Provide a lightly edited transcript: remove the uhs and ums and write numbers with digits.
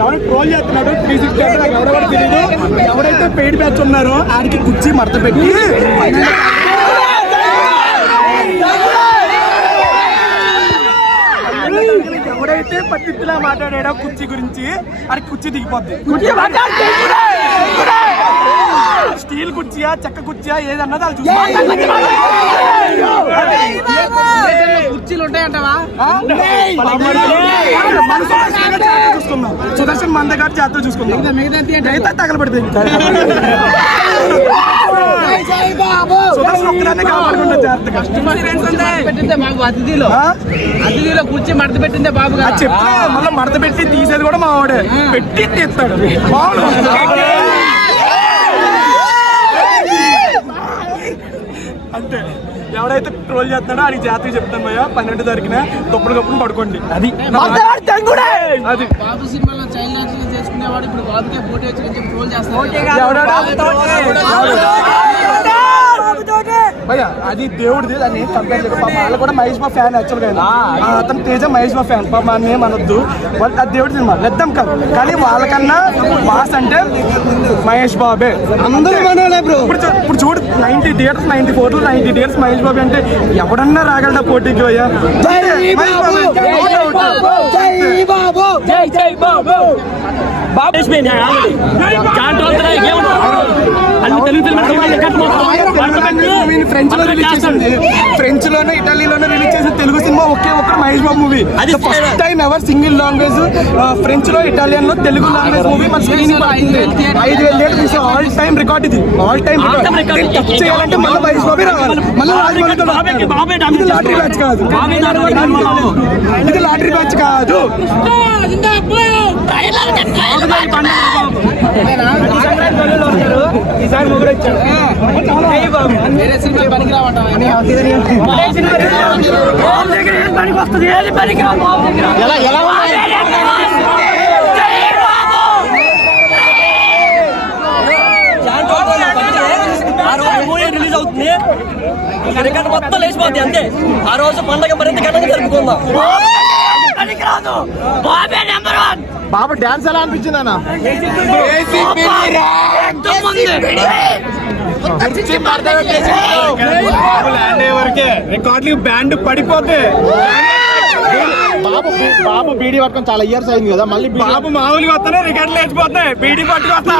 ఎవరైనా ట్రోల్ చేస్తున్నాడు 360 అంటే నాకు ఎవరెవరు తెలియదు. ఎవరైతే పెయిడ్ బ్యాచ్ ఉన్నారో ఆడికి కుర్చీ మడత పెట్టి ఎవడైతే పత్తిలా మాట్లాడాడో కుర్చీ గురించి ఆడికి కుర్చీ దిగిపోద్ది. స్టీల్ కుర్చీయా చెక్క కుర్చీయా ఏదన్నది అది కుర్చీలు ఉంటాయంటావా? చూసుకుందాం. సుదర్శన్ మంద గారి జాతర చూసుకుందాం. మిగతా తగలబడిపోయింది. సుదర్శన్ ఒక్కదాన్ని కాపాడుకుంటా జాగ్రత్తగా. మాకు అతిథిలో కుర్చీ మడత పెట్టిందే బాబు గారు. చెప్తే మళ్ళీ మడత పెట్టి తీసేది కూడా మా వాడే పెట్టి తీస్తాడు. అంతే. ఎవడైతే ట్రోల్ చేస్తున్నాడో ఆడికి జాతరకి చెప్తాను భయ్యా 12 తారీఖున తప్పుడు కప్పుడు పడుకోండి. అది అది బాబు సినిమాలో చైల్డ్ యాక్షన్ చేసుకునేవాడు ఇప్పుడు బాబుకే పోటీ వచ్చి ట్రోల్ చేస్తాడు. భయ్యా అది దేవుడిది, దాన్ని కంపేర్ చేయడం. వాళ్ళు కూడా మహేష్ బాబు ఫ్యాన్ యాక్చువల్గా. అతను తేజ మహేష్ బాబు ఫ్యాన్. పాప ఏం అనొద్దు, అది దేవుడి సినిమా లెద్దం కాదు. కానీ వాళ్ళకన్నా బాస్ అంటే మహేష్ బాబే. అందరూ ఇప్పుడు చూడు 90 థియేటర్స్ 94లో 90 థియేటర్స్ మహేష్ బాబు అంటే ఎవడన్నా రాగలడా పోటీకి భయ్యా. ఫ్రెంచ్ లోనే ఇటలీలోనే రిలీజ్ చేసిన తెలుగు సినిమా ఒకే ఒక్క మహేష్ బాబు మూవీ. అది first time ever single language French లో ఇటాలియన్ లో తెలుగు లాంగ్వేజ్ మూవీ మన screen 5,000 theatres all time record. ఇది ఆల్ టైమ్ రికార్డ్. చేయాలంటే మళ్ళీ మహేష్ బాబే రావాలి. మళ్ళీ ఇది లాటరీ బ్యాచ్ కాదు. ఇది లాటరీ బ్యాచ్ కాదు. ఈసారి ముగ్గురు వచ్చాడు. వేరే సినిమా పనికి రావటం రిలీజ్ అవుతుంది. రికార్డు మొత్తం లేచిపోద్ది. అంతే ఆ రోజు పండగ మరింత ఘనంగా జరుపుకుందాం. బాబు డాన్స్ ఎలా అనిపించింది అన్న? రికార్డులు బ్యాండ్ పడిపోతే బాబు బీడీ పట్టుకొని చాలా ఇయర్స్ అయింది కదా. మళ్ళీ బాబు మామూలుగా వస్తానే రికార్డులు లేచిపోతాయి. బీడీ పట్టుకు వస్తా